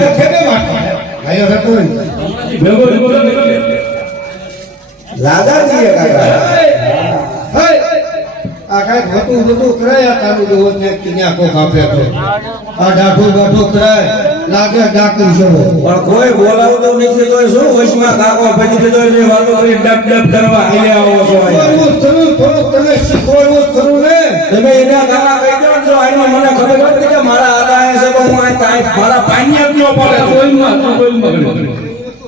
આપણે ખેડે માટે આયો હતો લાદાજી કાકા આ કાઈ હતું બધું કરાયા તારું દોત ને કિન્યા કો કાપે તો આ ડાઠો કરાય લાગે ડાકુ છો પણ કોઈ બોલાવતો નથી તો શું વશમાં કાકો ફજી દેતો એટલે વાતો કરી ડબ કરવા આલે આવો છો થોડું તને શીખવાડવું કરું ને તમે એના કાકા કહી દો છો આનો મને ખબર નથી કે મારા આદા છે તો હું આ કાઈ મારા પાન્યા જ ન પડે કોઈમાં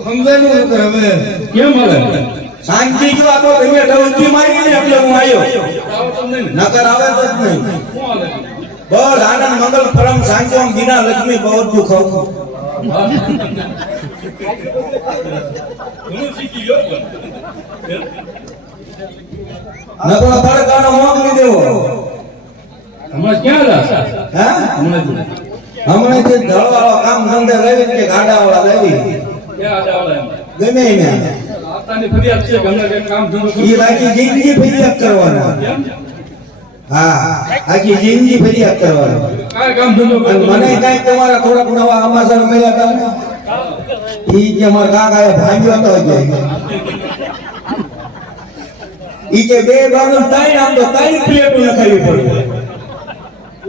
સમજાયું કે હવે કેમ મળે શાંતિ જો આ તો તમે ડવકી મારી ને એટલે હું આવ્યો નકર આવે તો જ નહીં બસ આનંદ મંગલ પરમ શાંતિ ઓમ બિના લક્ષ્મી બહુ દુખ નકર તડકાનો મોકલી દેવો હમણાં ક્યાં હતા હે હમણાં જે ઢળવાળો કામ ધંધે લેવી કે ગાડાવાળા લેવી ક્યાં આડાવાળા ગમે એને આતાની ફરિયાદ છે કે હમણાં કંઈક કામ ધંધો ઈ બાકી જિંદગી ફરિયાદ કરવાના હા આખી જિંદગી ફરિયાદ કરવાના કાંઈ કામ ધંધો અને મને કઈ તમારા થોડાક નવા અમાસર મળ્યા હતા ને ઈ કે મારા કાકા એ ભાગ્યો હતો કે ઈ કે બે બાજુ ત્રણ આમ તો ત્રણ પ્લેટો નખાવી પડી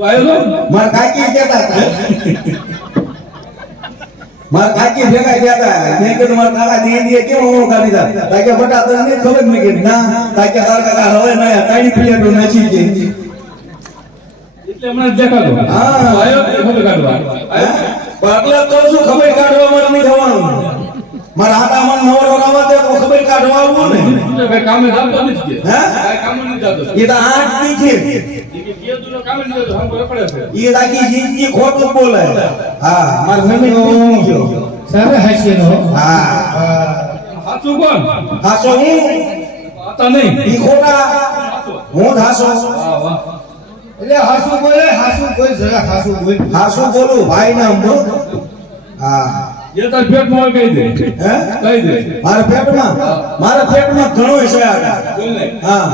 આવ્યો મારા કાકી કહેતા હતા મારા કાકી ભેગા ગયા મેં કીધું મારા કાકા દે કેમ હું કાઢી દા તાકે બટા તને ખબર નહી કે ના તાકે તારા કાકા હવે ના ત્રણ પ્લેટો નાખી દે એટલે હમણાં દેખાડો હા આવ્યો તે ખબર કાઢવા પાટલા તો શું ખબર કાઢવા માટે નહીં થવાનું મારા હાથામાં નવરો રાવા દે તો ખબર કાઢવા આવું ને એટલે ભાઈ કામે જાતો નથી હે કાંઈ કામ નથી જાતો એ તો આઠ ની છે કે તું કામે નથી જાતો હમ પડે છે એ લાગી જિંદગી ખોટું બોલે હા મારા મમ્મી નો ગયો સામે હાસી નો હા સાચું કોણ હાસો હું આતા નહીં ઈ ખોટા હું હાસો વાહ વાહ એટલે હાસુ બોલે હાસુ કોઈ જરા હાસુ બોલ હાસો બોલું ભાઈ નામ બો હા એ તાર પેટમાં કહી દે હે કહી દે મારા પેટમાં ઘણો છે બોલ ને હા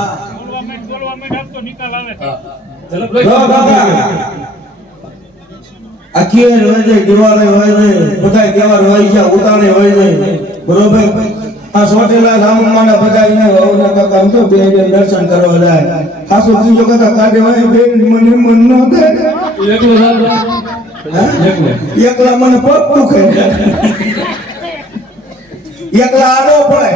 જલપ જો બાબા આખી હોય છે દિવાલે હોય છે બધા કેવાર હોય છે ઉતાને હોય છે બરોબર આ સોટેલા રામમાના બધાઈને વહુના કાકા તો બે દર્શન કરવા જાય ખાસો બીજો કાકા કાઢે હોય બે મને મન ન દે એકલો જાતો એકલા મને પગ દુખે એકલા આડો પડે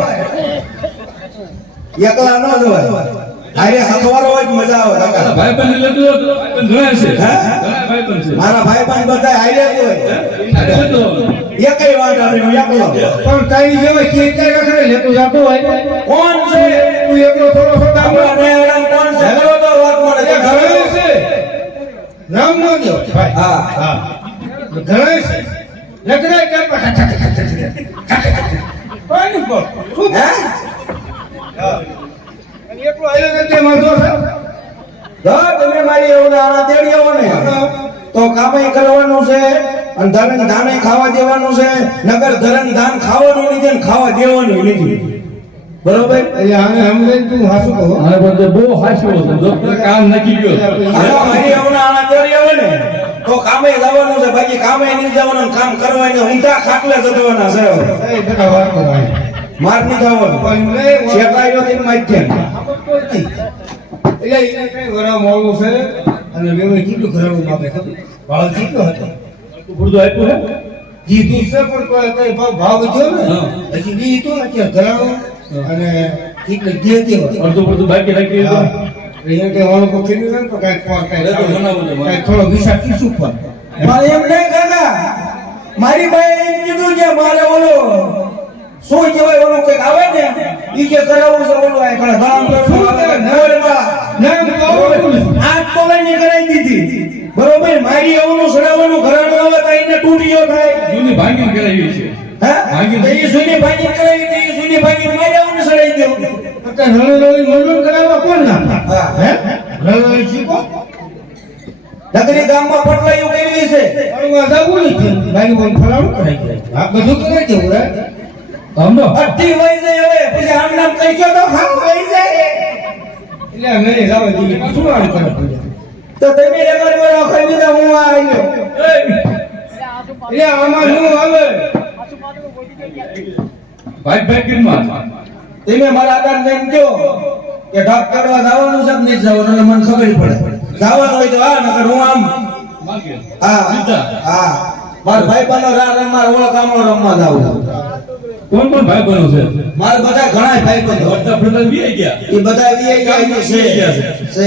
એકલા ન જવાય અરે હથવારો હોય મજા આવે કાકા ભાઈ પણ લેતો ભાઈ ઘણા છે હે ઘણા ભાઈ પણ છે મારા ભાઈ પણ બધા હારે જ હોય એકઈ વાંધો નહીં એકલો પણ તારી જેવા કે રખડે લેતો જાતો હોય કોણ છે તું એકલો થોડો આપણા નેહરામ કોણ છે હેલો તો વાત મળે છે ઘરે છે રામ નો ગયો ભાઈ હા હા ઘરે છે લગરાય કે પાણી પર હે અને એકલો આયલો કે મારતો છે જો તમે મારી એવું આણા તેડી આવો ને તો કામે કરવાનું છે અને ધરન ધાને ખાવા દેવાનું છે નગર ધરન ધાન ખાવાનું નથી ને ખાવા દેવાનું નથી બરોબર એટલે આને હમણે તું હાસુ કહો મારે બધે બહુ હાસ્યો હતો ડોક્ટર કામ નકી ગયો આનો મારી એવું આણા તેડી આવે ને તો કામે જવાનું છે બાકી કામે નહીં જવાનું કામ કરવાનું ઊંધા ખાટલે જવાના છે એ બેટા વાત કરાય માર નહીં જવાનું પણ લે શેકાયો તેમ માધ્યમ એટલે એને કઈ વરા મોળું છે અને મેં કેટલું ઘરનું માપે ખબર ભાવ કેટલો હતો પૂરતું આપ્યું હે જીતું છે પણ કોઈ કઈ ભાવ વધ્યો ને હજી બી તો અત્યારે ઘરનું અને કેટલે જે તે અડધું પડતું બાકી રાખી દીધું એને કઈ વાળો પકડી ને તો કઈ થોડો વિશાળ કીધું પણ મારે એમ નહીં કાકા મારી બાઈ એમ કીધું કે મારે ઓલો શું કહેવાય ઓલું કઈક આવે ને ઈ કે કરાવું છે ઓલું આ ઘણા ગામ શું કરે? નામ તો આજ તો લઈને કરાવી દીધી બરોબર મારી ઓલું સડાવવાનું ઘરાણું આવે તો એને તૂટીયો થાય જૂની ભાંગી કરાવી છે હે તો ઈ સુની ભાગી કરાવી દે ઈ સુની ભાગી મારે ઓલું સડાઈ દે અત્યારે રળી મનોન કરાવવા કોણ ના હા હે રળી શીખો નગરી ગામમાં પટલાયું કેવી છે અળવા જાવું નથી ભાઈ બોલ ફરાવું કરાઈ જાય આ બધું કરે છે ઓરા સમજો અઠી વઈ જાય હવે પછી આમ નામ કહી ગયો તો ખાવ વઈ જાય એટલે નહીં જાવ દી શું આમ કરે તો તમે એકવાર વાર ખરીદા હું આવ્યો એટલે આમાં નું આવે ભાઈ કિનમાં તમે મારા આધાર એમ કહો કે ઢાક કરવા જવાનું છે કે નહીં જવાનું એટલે મને ખબર પડે જવાનું હોય તો આ નકર હું આમ માગે હા મારા ભાઈ પાનો રમવા ઓળખામો રમવા જાવ કોણ ભાઈ બનો છે મારા બધા ઘણા ભાઈ બંધો વળતા ફરતા બી આવી ગયા એ બધા વી ગયા છે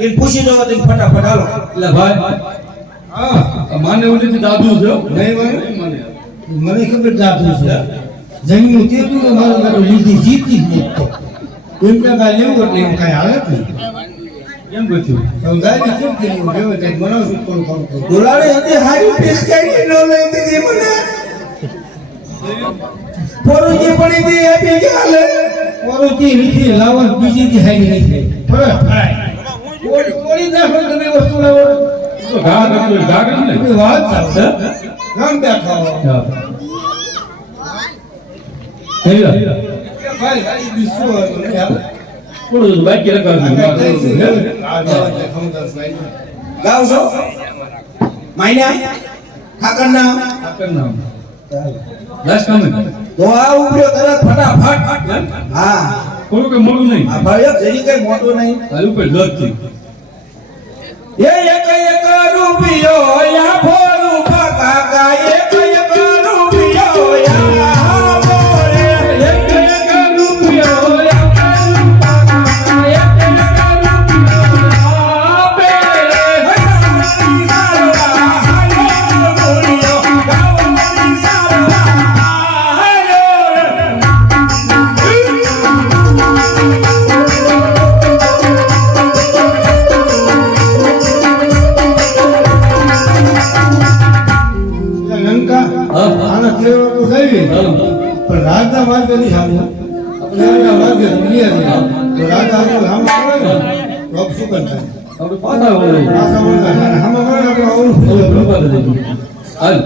એ પૂછી દો તમે ફટાફટ હાલો એટલે ભાઈ હા માને ઓલી દાદુ છે નહીં માને મને ખબર જાતું છે જમીન તેતું કે મારો બેટો લીધી જીતી જ મૂકતો એમ કે કાલે લેવું એટલે એમ કાંઈ હાલે જ નહીં કેમ પૂછ્યું સમજાય ને કેમ કે એવું લેવું એટલે બનાવશું થોડું થોડું દોલાડે હતી હારી પીસ કાઢી ન લઈ દીધી મને પોરુજી પડી દી આપી કે હાલે ઓરોથી નીચે લાવવા બીજી દી હારી નહીં થાય બરાબર ઓરી નાખો તમે વસ્તુ લાવો તો ઘા કરતો ને કોઈ વાત છે ગામ બેઠો થઈ ભાઈ ભાઈ બીસું હોય યાર થોડું બાકી લગાવજો ગાવ છો માયના ઠાકર નામ લાસ્ટ કામ તો આ ઉભ્યો તરત ફટાફટ હા થોડું કઈ મોડું નહીં આ ભાઈ જરી કઈ મોટો નહીં આ ઉપર લગતી એ એક રૂપિયો યા ફોરું કાકા એક રૂપિયો યા બોલે એક રૂપિયો આના કેવા તો થઈ પણ રાજા માર્ગે નહીં સામું આપણે માર્ગે દુનિયા તો રાજા સામું કરે ને તો શું કરતા આપણે પાછા પાછા વળતા સામું કરે આપણે આવું હાલ